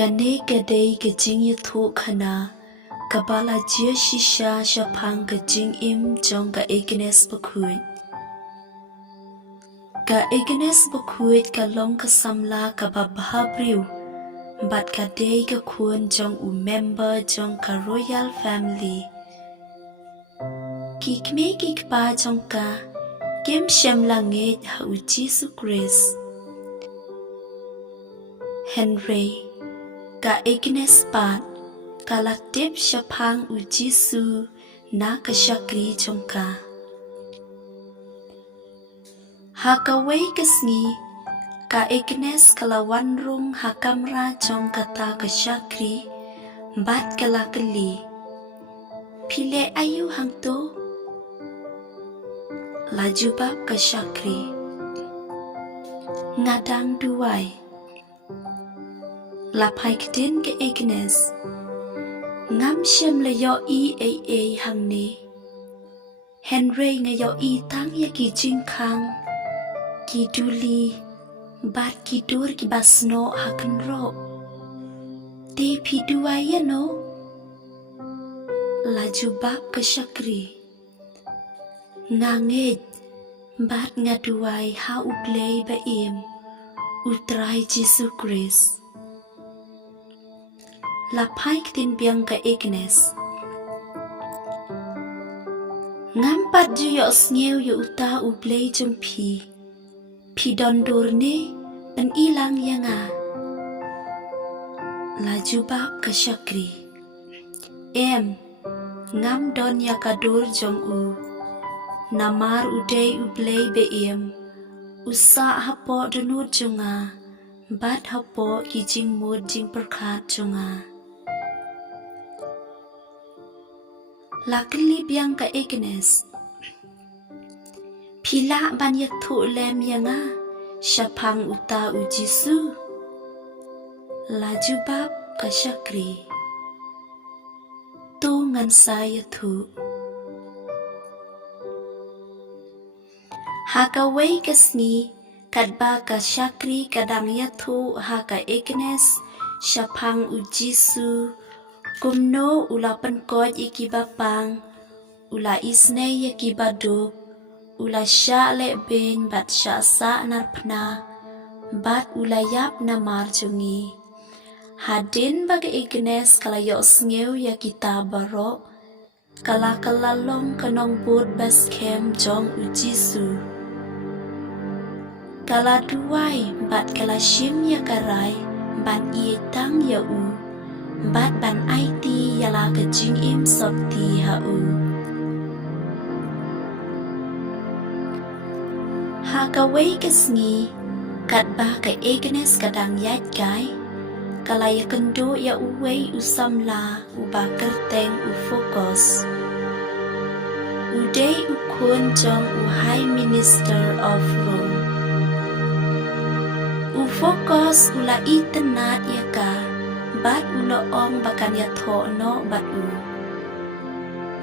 Kane kadai kajing yathu khana kabala jia shisha shapang kajing im jong ka Agnes bakhuit. Ka Agnes bakhuit ka long ka samla ka babahabriu bat kadai ka khun jong u member jong ka royal family. Kikme kikpa jong ka kim shem langit ha u Jesus Christ. Henry ka Agnes pat kalatip shapang u Jisu na kasyakri jongka. Hakaway kasngi ka Agnes kalawan rung hakamra jong kata kasyakri bat kalakali. Pile ayu hangto lajubab kasyakri. Ngadang duway Lapai kedin ke Agnes ngam shem le yo i hang ni Henry nga yo i tang ya ki jing khang ki duli bat ki dur ki basno hakan ro te pi duwa ya no laju bab ke syakri ngangit bat nga duway ha uplay ba im utray Jesus Christ. Lapai tin biang ka Agnes ngampat ju yo sngew yo uta ublay jong pi dondur ne an ilang yanga laju bab ka syakri ngam don ya kadur jong u namar uday ublay be usa hapo donut jonga bat hapo ki jing mud jing perkhat jonga. Lakili biang ka Agnes pila ban yathu lem yanga shapang uta u Jisu laju bab ka syakri tu ngan saya thu hakaway kasni kadba ka syakri kadang yathu haka Agnes shapang u Jisu kumno ula penkot iki bapang ula isne yaki baduk ula sya le ben bat sya sa narpna bat ula yap namar jungi hadin baga Agnes kala yo sngew yaki tabaro kala long kanong bud bas kem jong u Jisu kala duway bat kala shim yakaray ban ietang ya u bat ban IT yala ka jing im sopti ha u hakaway kasngi katba ka Agnes kadang yat kay kalaya kendo ya uway usamla uba kerteng u focus uday ukun jong u High Minister of Rome u focus ula itenat ya ka bat ula ong bakan ya tho no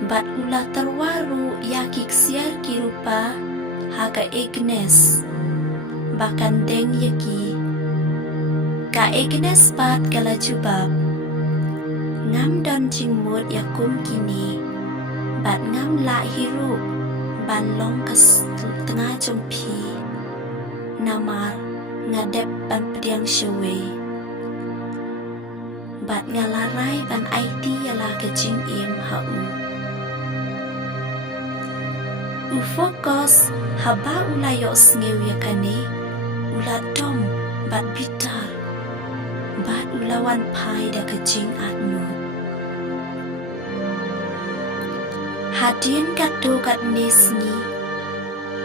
bat ula terwaru ya kiksiar kirupa haka Agnes bakan deng yaki ka Agnes bat kala jubab ngam don jingmut ya kum kini bat ngam la hiru ban long kas tengah jompi namar ngadep ban pediang syaway bat ngalaray ban IT yala ka jing im ha u focus haba ula yo sngew ya kane ula dom bat bitar bat ula wan pai da ka jing atmu hadin katu kat nesni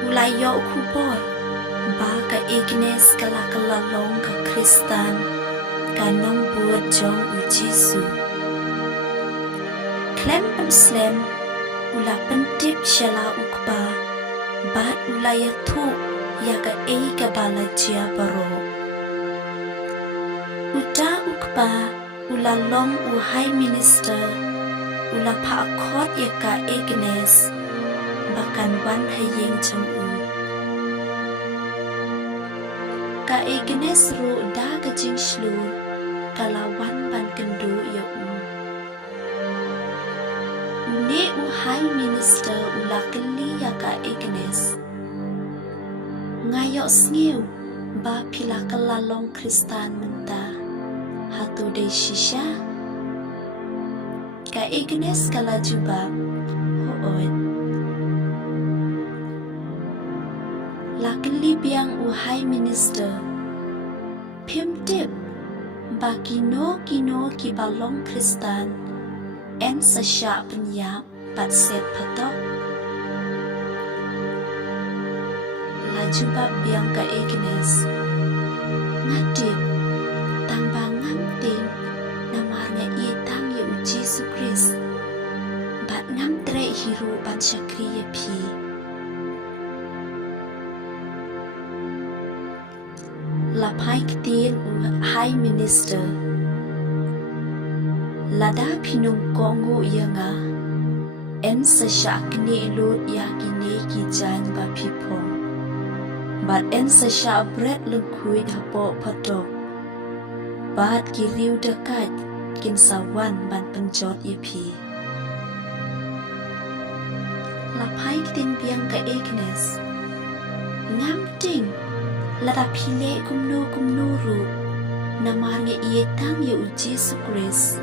ula yo kubor ba ka Agnes kala long ka Kristan kanong buat jong u Jisu klem slem ula pentip shala ukba bat ula yathu ya ka ka bala jia baro uta ukba ula long u High Minister ula pa akot ya ka Agnes bakan wan hayeng jong u ka Agnes ru da ka jing shlur kalawan ban kendo ya ne high minister ulakali ya ka Agnes ngayok sngeu ba pila kalalong Kristan menta hatu de shisha ka Agnes kala juba hoot lakali biang high minister pimtip ba kino ki balong Kristan en sasya penyap pat set patok laju bab biang ka Agnes ngadip tambangan ting namarnya itang ya Yesus Kristus bat ngam tre hiru ban syakri ya pi lapai ketin high minister lada pinung kongo ya nga en sasya kini ilut ya kini kijan ba pipong bat en sasya bret lengkui hapo patok bat kiriu dekat kin sawan ban penjot ipi lapai ketin biang ka Agnes ngam ting lada pile kumno ru namarnya ietang ya Yesus Kristus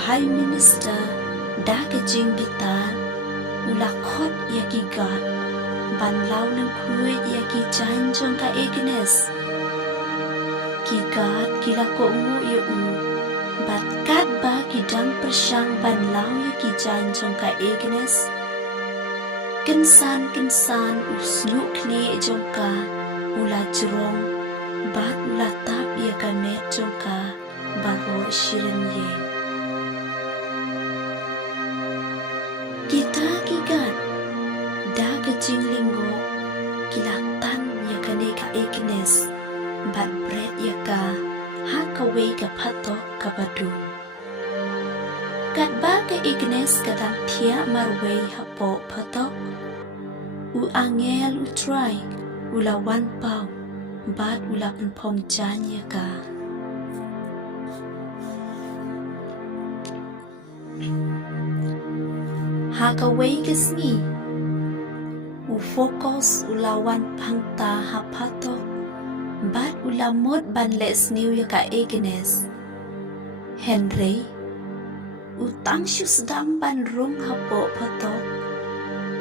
high minister da kejing bitan ulakot ya kigat ban lau nang kuit ya ki jan jong ka Agnes kigat kila ko ngu ya bat kat ba kidang persang ban lau ya ki jan jong ka Agnes kensan usnuk kli jong ka ula jerong bat ula tap ya ka net jong ka baro shirin ye kita kigat da kejing linggo kilatan ya kane ka Agnes bat bret ya ka hakawe ka patok ka badu kat ba ka Agnes kadang tia marwe hapo patok u angel u try ulawan pau bat ulapan pom jan ya ka hakaway kesni fokus ulawan pangta hapato bat ulamot banles niu ya ka Agnes Henry utang syu sedang ban rung hapo pato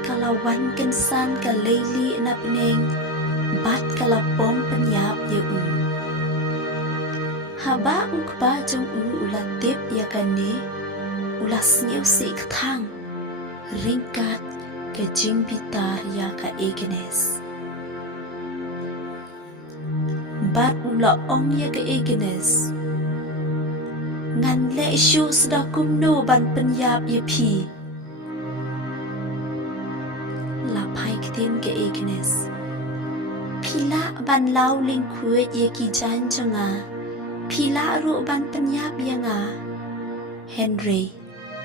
kalawan kensan ka leili na pening bat kalapong penyap ya haba ukba jong ulatip ya kane ulas niu si ktang ringkat ke jing bitar ya ka Agnes bat ula ong ya ka Agnes ngan le syu seda kumno ban penyap ya pi lapai ketin ke Agnes pila ban lau ling kuet ya ki jan jonga pila ru ban penyap ya nga Henry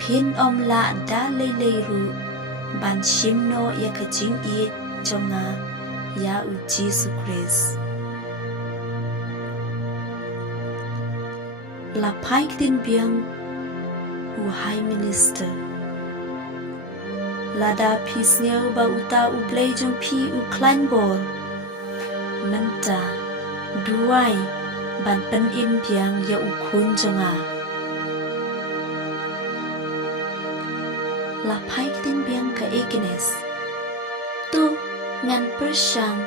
pin om la da lei ru ban shim no ya ka jing it jonga ya Yesus Kristus lapai ketin biang high minister lada pisneu ba uta ublei jong pi klan bor menta duai ban pen im biang ya ukun jonga lapai ketin biang ka Agnes tu ngan persang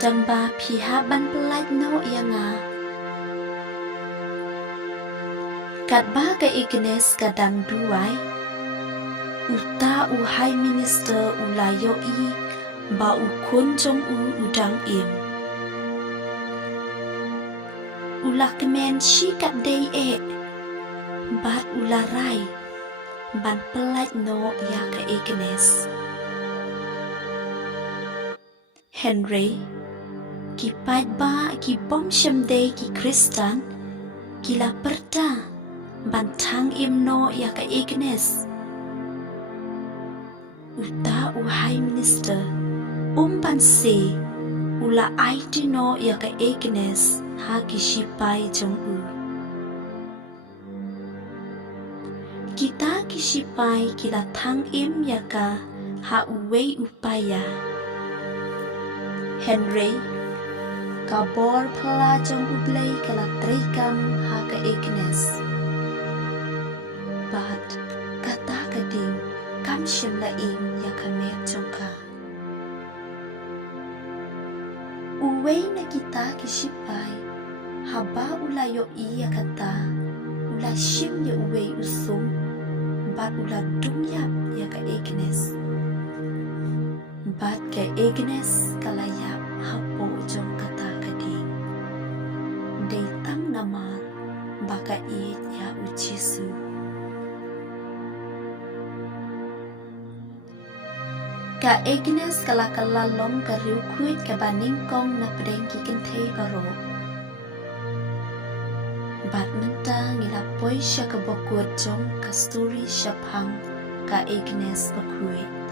tamba pihak ban pelaj no ya nga kat ba ka Agnes kadang duai uta high minister ulayo i ba ukun jong udang im ulak men shi kat day bat ularai ban pelaj no ya ka Agnes Henry ki pait ba ki bom shem day ki Kristan kila perta ban tang im no ya ka Agnes uta high minister ban se ula aitino ya ka Agnes ha kisipai jong u. Kita kisipai kila thang im ya ka ha uwei upaya. Henry kabor pala jong ublay kala trikam ha ka Agnes. But kata kading kam siyam laing ya ka met jong ka. Uwei na kita kisipai haba ulayo iya kata ula shim ya uwei usum bat ula dumyap ya ka Agnes. Bat ka Agnes kalayap hapo jong kata kading. Daytang naman baka iit ya ujisu. Ka Agnes kalakalalong kariukuit ka baningkong na pedengki kentay baro. Bat nenta ngilapoy siya kabokot jong kasturi siya pang ka Agnes bakuit.